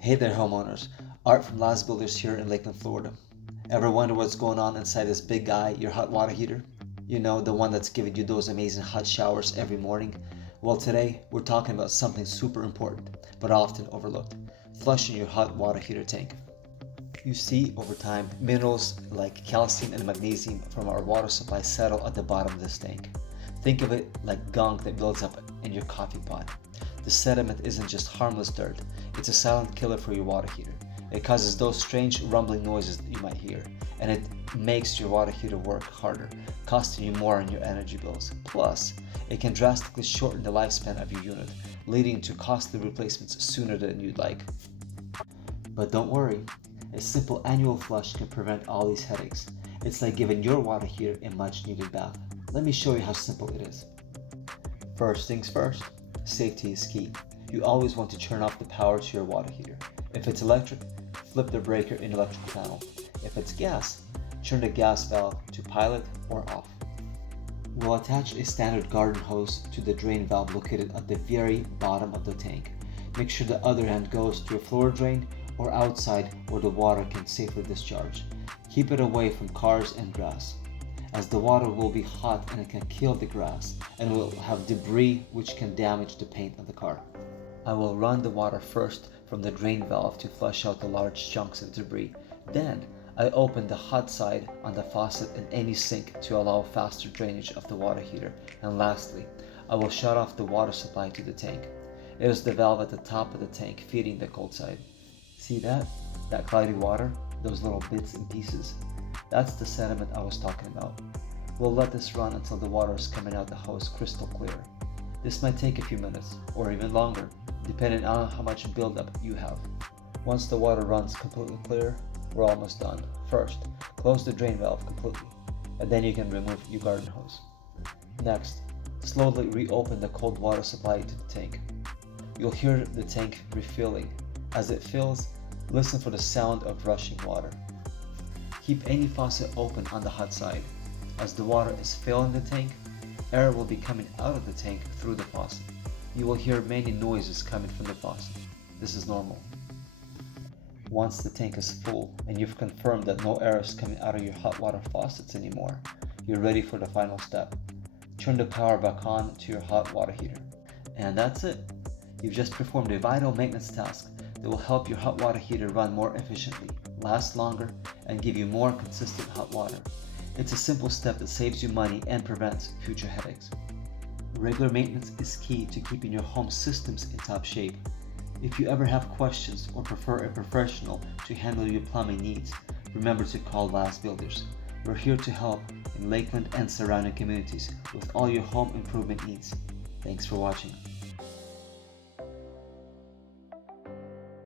Hey there homeowners, Art from Laz Builders here in Lakeland, Florida. Ever wonder what's going on inside this big guy, your hot water heater? You know, the one that's giving you those amazing hot showers every morning? Well, today we're talking about something super important, but often overlooked: flushing your hot water heater tank. You see, over time, minerals like calcium and magnesium from our water supply settle at the bottom of this tank. Think of it like gunk that builds up in your coffee pot. The sediment isn't just harmless dirt, it's a silent killer for your water heater. It causes those strange rumbling noises that you might hear, and it makes your water heater work harder, costing you more on your energy bills. Plus, it can drastically shorten the lifespan of your unit, leading to costly replacements sooner than you'd like. But don't worry, a simple annual flush can prevent all these headaches. It's like giving your water heater a much needed bath. Let me show you how simple it is. First things first, safety is key. You always want to turn off the power to your water heater. If it's electric, flip the breaker in electrical panel. If it's gas, turn the gas valve to pilot or off. We'll attach a standard garden hose to the drain valve located at the very bottom of the tank. Make sure the other end goes to a floor drain or outside where the water can safely discharge. Keep it away from cars and grass, as the water will be hot and it can kill the grass and will have debris which can damage the paint of the car. I will run the water first from the drain valve to flush out the large chunks of debris. Then I open the hot side on the faucet in any sink to allow faster drainage of the water heater. And lastly, I will shut off the water supply to the tank. It is the valve at the top of the tank feeding the cold side. See that? That cloudy water? Those little bits and pieces? That's the sediment I was talking about. We'll let this run until the water is coming out the hose crystal clear. This might take a few minutes, or even longer, depending on how much buildup you have. Once the water runs completely clear, we're almost done. First, close the drain valve completely, and then you can remove your garden hose. Next, slowly reopen the cold water supply to the tank. You'll hear the tank refilling. As it fills, listen for the sound of rushing water. Keep any faucet open on the hot side. As the water is filling the tank, air will be coming out of the tank through the faucet. You will hear many noises coming from the faucet. This is normal. Once the tank is full and you've confirmed that no air is coming out of your hot water faucets anymore, you're ready for the final step. Turn the power back on to your hot water heater. And that's it. You've just performed a vital maintenance task that will help your hot water heater run more efficiently, last longer, and give you more consistent hot water. It's a simple step that saves you money and prevents future headaches. Regular maintenance is key to keeping your home systems in top shape. If you ever have questions or prefer a professional to handle your plumbing needs, remember to call Laz Builders. We're here to help in Lakeland and surrounding communities with all your home improvement needs. Thanks for watching.